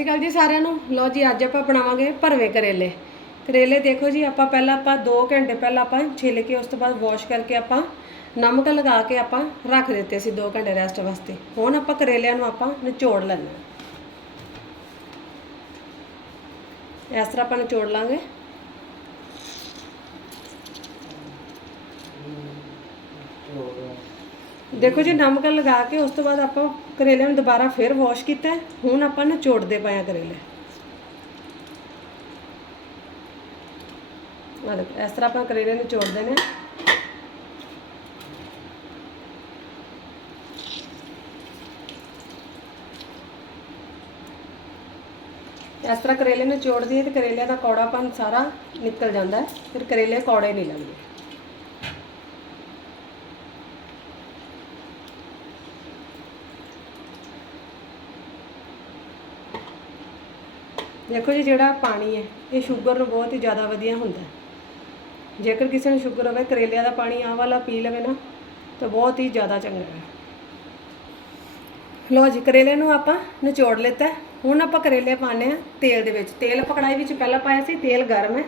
ਸਤਿ ਸ਼੍ਰੀ ਜੀ ਸਾਰਿਆਂ ਨੂੰ। ਲਓ ਜੀ, ਅੱਜ ਆਪਾਂ ਬਣਾਵਾਂਗੇ ਭਰਵੇਂ ਕਰੇਲੇ। ਕਰੇਲੇ ਦੇਖੋ ਜੀ, ਆਪਾਂ ਪਹਿਲਾਂ ਆਪਾਂ 2 ਘੰਟੇ ਪਹਿਲਾਂ ਆਪਾਂ ਛਿੱਲ ਕੇ ਉਸ ਤੋਂ ਬਾਅਦ ਵਾਸ਼ ਕਰਕੇ ਆਪਾਂ ਨਮਕ ਲਗਾ ਕੇ ਆਪਾਂ ਰੱਖ ਦਿੱਤੇ ਸੀ 2 ਘੰਟੇ ਰੈਸਟ ਵਾਸਤੇ। ਹੁਣ ਆਪਾਂ ਕਰੇਲਿਆਂ ਨੂੰ ਆਪਾਂ ਨਿਚੋੜ ਲੈਣਾ। ਇਸ ਤਰ੍ਹਾਂ ਆਪਾਂ ਨਿਚੋੜ ਲਾਂਗੇ। ਦੇਖੋ ਜੀ, ਨਮਕ ਲਗਾ ਕੇ ਉਸ ਤੋਂ ਬਾਅਦ ਆਪਾਂ ਕਰੇਲਿਆਂ ਨੂੰ ਦੁਬਾਰਾ ਫਿਰ ਵਾਸ਼ ਕੀਤਾ ਹੈ। ਹੁਣ ਆਪਾਂ ਨਿਚੋੜਦੇ ਪਏ ਆ ਕਰੇਲੇ ਆਹ ਦੇਖੋ, ਇਸ ਤਰ੍ਹਾਂ ਆਪਾਂ ਕਰੇਲੇ ਨਿਚੋੜਦੇ ਨੇ ਇਸ ਤਰ੍ਹਾਂ ਕਰੇਲੇ ਨਿਚੋੜ ਦਈਏ ਤੇ ਕਰੇਲਿਆਂ ਦਾ ਕੌੜਾਪਨ ਸਾਰਾ ਨਿਕਲ ਜਾਂਦਾ ਹੈ। ਫਿਰ ਕਰੇਲੇ ਕੌੜੇ ਨਹੀਂ ਲੱਗਦੇ। ਦੇਖੋ ਜੀ, ਜਿਹੜਾ ਪਾਣੀ ਹੈ, ਇਹ ਸ਼ੂਗਰ ਨੂੰ ਬਹੁਤ ਹੀ ਜ਼ਿਆਦਾ ਵਧੀਆ ਹੁੰਦਾ ਜੇਕਰ ਕਿਸੇ ਨੂੰ ਸ਼ੂਗਰ ਹੋਵੇ, ਕਰੇਲਿਆਂ ਦਾ ਪਾਣੀ ਆਹ ਵਾਲਾ ਪੀ ਲਵੇ ਨਾ, ਤਾਂ ਬਹੁਤ ਹੀ ਜ਼ਿਆਦਾ ਚੰਗਾ ਹੈ। ਲੋ ਜੀ ਕਰੇਲੇ ਨੂੰ ਆਪਾਂ ਨਿਚੋੜ ਲਿੱਤਾ ਹੁਣ ਆਪਾਂ ਕਰੇਲੇ ਪਾਣੇ ਆ ਤੇਲ ਦੇ ਵਿੱਚ। ਤੇਲ ਆਪਾਂ ਕੜਾਈ ਵਿੱਚ ਪਹਿਲਾਂ ਪਾਇਆ ਸੀ, ਤੇਲ ਗਰਮ ਹੈ।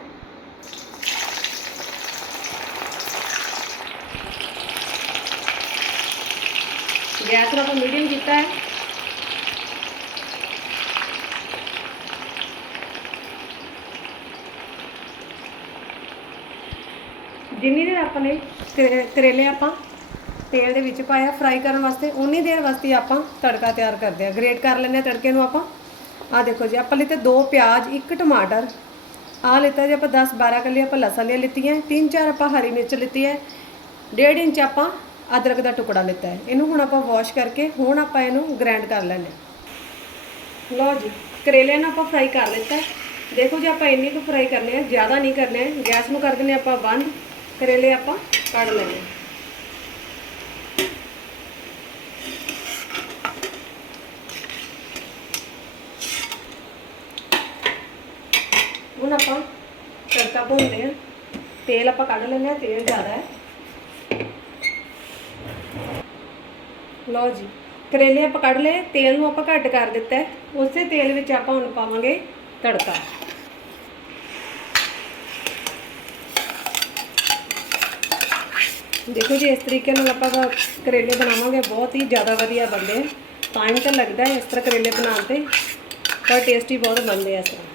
ਗੈਸ ਨੂੰ ਆਪਾਂ ਮੀਡੀਅਮ ਕੀਤਾ ਹੈ। ਜਿੰਨੀ ਦੇਰ ਆਪਾਂ ਨੇ ਕਰੇ- ਕਰੇਲੇ ਆਪਾਂ ਤੇਲ ਦੇ ਵਿੱਚ ਪਾਇਆ ਫਰਾਈ ਕਰਨ ਵਾਸਤੇ ਉਨੀ ਦੇਰ ਵਾਸਤੇ ਆਪਾਂ ਤੜਕਾ ਤਿਆਰ ਕਰਦੇ ਆ ਗ੍ਰੇਟ ਕਰ ਲੈਂਦੇ ਆ ਤੜਕੇ ਨੂੰ ਆਪਾਂ। ਆ ਦੇਖੋ ਜੀ, ਆਪਾਂ ਲਿੱਤੇ ਦੋ ਪਿਆਜ਼, ਇੱਕ ਟਮਾਟਰ। ਆ ਲਿੱਤਾ ਜੀ ਆਪਾਂ 10 12 ਕੱਲੀ ਆਪਾਂ ਲਸਣ ਦੀਆਂ ਲਿੱਤੀਆਂ, ਤਿੰਨ ਚਾਰ ਆਪਾਂ ਹਰੀ ਮਿਰਚ ਲਿੱਤੀ ਹੈ। ਡੇਢ ਇੰਚ ਆਪਾਂ ਅਦਰਕ ਦਾ ਟੁਕੜਾ ਲਿੱਤਾ ਹੈ। ਇਹਨੂੰ ਹੁਣ ਆਪਾਂ ਵਾਸ਼ ਕਰਕੇ ਹੁਣ ਆਪਾਂ ਇਹਨੂੰ ਗ੍ਰਾਈਂਡ ਕਰ ਲੈਂਦੇ ਹਾਂ। ਲਓ ਜੀ ਕਰੇਲੇ ਨੂੰ ਆਪਾਂ ਫਰਾਈ ਕਰ ਲਿੱਤਾ ਦੇਖੋ ਜੀ ਆਪਾਂ ਇੰਨੀ ਕੁ ਫਰਾਈ ਕਰਨੇ ਆ, ਜ਼ਿਆਦਾ ਨਹੀਂ ਕਰਨੇ। ਗੈਸ ਨੂੰ ਕਰ ਦਿੰਦੇ ਆਪਾਂ ਬੰਦ। ਕਰੇਲੇ ਆਪਾਂ ਕੱਢ ਲੈਣੇ ਆ ਹੁਣ ਆਪਾਂ ਤੜਕਾ ਭੁੰਨਦੇ ਆ ਤੇਲ ਆਪਾਂ ਕੱਢ ਲੈਂਦੇ ਆ ਤੇਲ ਜ਼ਿਆਦਾ ਹੈ। ਲਓ ਜੀ ਕਰੇਲੇ ਆਪਾਂ ਕੱਢ ਲਏ, ਤੇਲ ਨੂੰ ਆਪਾਂ ਘੱਟ ਕਰ ਦਿੱਤਾ ਉਸੇ ਤੇਲ ਵਿੱਚ ਆਪਾਂ ਹੁਣ ਪਾਵਾਂਗੇ ਤੜਕਾ। ਦੇਖੋ ਜੀ, ਇਸ ਤਰੀਕੇ ਨਾਲ ਆਪਾਂ ਕਰੇਲੇ ਬਣਾਵਾਂਗੇ, ਬਹੁਤ ਹੀ ਜ਼ਿਆਦਾ ਵਧੀਆ ਬਣਦੇ ਟਾਈਮ ਤਾਂ ਲੱਗਦਾ ਹੈ ਇਸ ਤਰ੍ਹਾਂ ਕਰੇਲੇ ਬਣਾਉਣ ਤੇ, ਪਰ ਟੇਸਟੀ ਬਹੁਤ ਬਣਦੇ ਆ ਇਸ ਤਰ੍ਹਾਂ।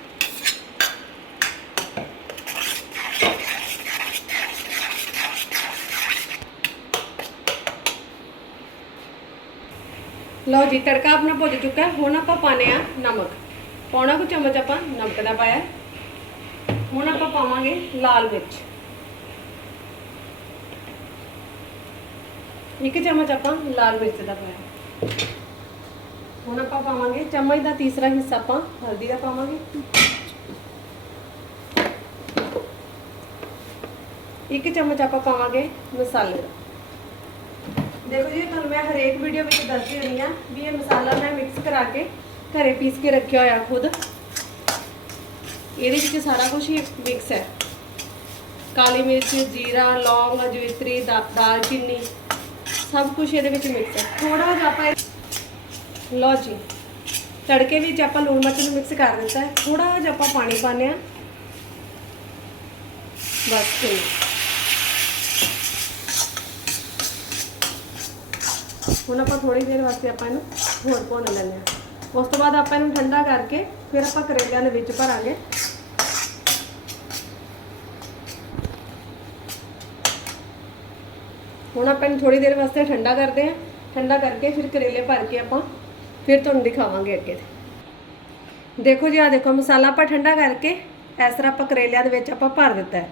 ਲਓ ਜੀ, ਤੜਕਾ ਆਪਣਾ ਭੁੱਜ ਚੁੱਕਾ ਹੁਣ ਆਪਾਂ ਪਾਣੇ ਆ ਨਮਕ। ਪੌਣਾ ਕੁ ਚਮਚ ਆਪਾਂ ਨਮਕ ਦਾ ਪਾਇਆ। ਹੁਣ ਆਪਾਂ ਪਾਵਾਂਗੇ ਲਾਲ ਮਿਰਚ। ਇੱਕ ਚਮਚ ਆਪਾਂ ਲਾਲ ਮਿਰਚ ਦਾ ਪਾਇਆ। ਹੁਣ ਆਪਾਂ ਪਾਵਾਂਗੇ ਚਮਚ ਦਾ ਤੀਸਰਾ ਹਿੱਸਾ ਆਪਾਂ ਹਲਦੀ ਦਾ ਪਾਵਾਂਗੇ। ਇੱਕ ਚਮਚ ਆਪਾਂ ਪਾਵਾਂਗੇ ਮਸਾਲੇ ਦਾ। ਦੇਖੋ ਜੀ, ਤੁਹਾਨੂੰ ਮੈਂ ਹਰੇਕ ਵੀਡੀਓ ਵਿੱਚ ਦੱਸਦੀ ਹੁੰਦੀ ਆ ਵੀ ਇਹ ਮਸਾਲਾ ਮੈਂ ਮਿਕਸ ਕਰਾ ਕੇ ਘਰੇ ਪੀਸ ਕੇ ਰੱਖਿਆ ਹੋਇਆ ਖੁਦ। ਇਹਦੇ ਵਿੱਚ ਸਾਰਾ ਕੁਝ ਹੀ ਮਿਕਸ ਹੈ। ਕਾਲੀ ਮਿਰਚ, ਜੀਰਾ, ਲੌਂਗ, ਅਜਵਿਤਰੀ, ਦਾ, ਦਾਲਚੀਨੀ। ਸਭ ਕੁਝ ਇਹਦੇ ਵਿੱਚ ਮਿਕਸ ਹੈ। ਥੋੜਾ ਜਿਹਾ ਆਪਾਂ ਇਹ- ਲਓ ਜੀ, ਤੜਕੇ ਵਿੱਚ ਆਪਾਂ ਲੂਣ ਮਿਰਚ ਨੂੰ ਮਿਕਸ ਕਰ ਦਿੱਤਾ ਹੈ। ਥੋੜਾ ਜਿਹਾ ਆਪਾਂ ਪਾਣੀ ਪਾਉਂਦੇ ਆ ਬਸ ਇੰਨਾ ਹੁਣ ਆਪਾਂ ਥੋੜੀ ਦੇਰ ਵਾਸਤੇ ਆਪਾਂ ਇਹਨੂੰ ਹੋਰ ਭੁੰਨ ਲੈਂਦੇ ਹਾਂ। ਉਸ ਤੋਂ ਬਾਅਦ ਆਪਾਂ ਇਹਨੂੰ ਠੰਡਾ ਕਰਕੇ ਫਿਰ ਆਪਾਂ ਕਰੇਲਿਆਂ ਦੇ ਵਿੱਚ ਭਰਾਂਗੇ। ਹੁਣ ਆਪਾਂ ਇਹਨੂੰ ਥੋੜੀ ਦੇਰ ਵਾਸਤੇ ਠੰਡਾ ਕਰਦੇ ਹਾਂ। ਠੰਡਾ ਕਰਕੇ ਫਿਰ ਕਰੇਲੇ ਭਰ ਕੇ ਆਪਾਂ ਫਿਰ ਤੁਹਾਨੂੰ ਦਿਖਾਵਾਂਗੇ ਅੱਗੇ ਦੇਖੋ ਜੀ ਆ ਦੇਖੋ, ਮਸਾਲਾ ਆਪਾਂ ਠੰਡਾ ਕਰਕੇ ਇਸ ਤਰ੍ਹਾਂ ਆਪਾਂ ਕਰੇਲਿਆਂ ਦੇ ਵਿੱਚ ਆਪਾਂ ਭਰ ਦਿੱਤਾ ਹੈ।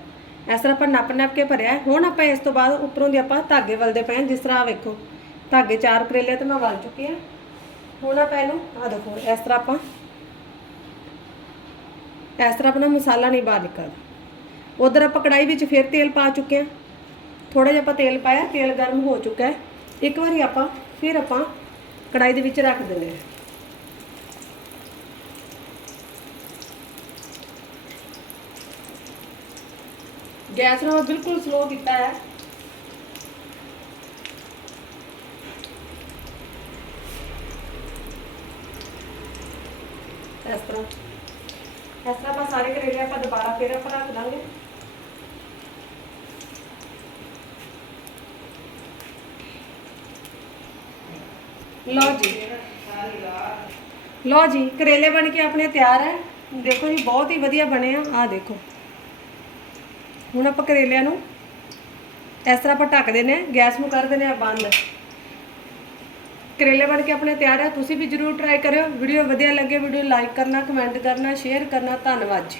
ਇਸ ਤਰ੍ਹਾਂ ਆਪਾਂ ਨੱਪ ਨੱਪ ਕੇ ਭਰਿਆ ਹੁਣ ਆਪਾਂ ਇਸ ਤੋਂ ਬਾਅਦ ਉੱਪਰੋਂ ਦੀ ਆਪਾਂ ਧਾਗੇ ਵਲਦੇ ਪਏ ਹਾਂ। ਜਿਸ ਤਰ੍ਹਾਂ ਵੇਖੋ, ਧਾਗੇ ਚਾਰ ਕਰੇਲੇ ਤੇ ਮੈਂ ਵਲ ਚੁੱਕੇ ਹਾਂ। ਹੁਣ ਆਪਾਂ ਇਹਨੂੰ ਆ ਦੇਖੋ, ਇਸ ਤਰ੍ਹਾਂ ਆਪਾਂ, ਇਸ ਤਰ੍ਹਾਂ ਆਪਣਾ ਮਸਾਲਾ ਨਹੀਂ ਬਾਹਰ ਨਿਕਲਦਾ। ਉਧਰ ਆਪਾਂ ਕੜਾਈ ਵਿੱਚ ਫਿਰ ਤੇਲ ਪਾ ਚੁੱਕੇ ਹਾਂ। ਥੋੜਾ ਜਿਹਾ ਆਪਾਂ ਤੇਲ ਪਾਇਆ, ਤੇਲ ਗਰਮ ਹੋ ਚੁੱਕਾ ਹੈ। ਇੱਕ ਵਾਰੀ ਆਪਾਂ ਫਿਰ ਆਪਾਂ ਕੜਾਈ ਦੇ ਵਿੱਚ ਰੱਖ ਦਿੰਦੇ ਹਾਂ। ਗੈਸ ਨੂੰ ਬਿਲਕੁਲ ਸਲੋ ਕੀਤਾ ਹੈ। ਇਸ ਤਰ੍ਹਾਂ ਇਸ ਤਰ੍ਹਾਂ ਆਪਾਂ ਸਾਰੇ ਕਰੇਲੇ ਆਪਾਂ ਦੁਬਾਰਾ ਫਿਰ ਆਪਾਂ ਰੱਖ ਦਾਂਗੇ। ਲਓ ਜੀ। ਲਓ ਜੀ, ਕਰੇਲੇ ਬਣ ਕੇ ਆਪਣੇ ਤਿਆਰ ਹੈ। ਦੇਖੋ ਜੀ, ਬਹੁਤ ਹੀ ਵਧੀਆ ਬਣੇ ਆ। ਆ ਦੇਖੋ। ਹੁਣ ਆਪਾਂ ਕਰੇਲਿਆਂ ਨੂੰ ਇਸ ਤਰ੍ਹਾਂ ਆਪਾਂ ਢੱਕ ਦਿੰਦੇ ਹਾਂ ਗੈਸ ਨੂੰ ਕਰ ਦਿੰਦੇ ਆ ਬੰਦ। ਕਰੇਲੇ ਬਣ ਕੇ ਆਪਣੇ ਤਿਆਰ ਹੈ। ਤੁਸੀਂ ਵੀ ਜਰੂਰ ਟਰਾਈ ਕਰਿਓ। ਵੀਡੀਓ ਵਧੀਆ ਲੱਗੇ, ਵੀਡੀਓ ਲਾਈਕ ਕਰਨਾ ਕਮੈਂਟ ਕਰਨਾ ਸ਼ੇਅਰ ਕਰਨਾ। ਧੰਨਵਾਦ ਜੀ।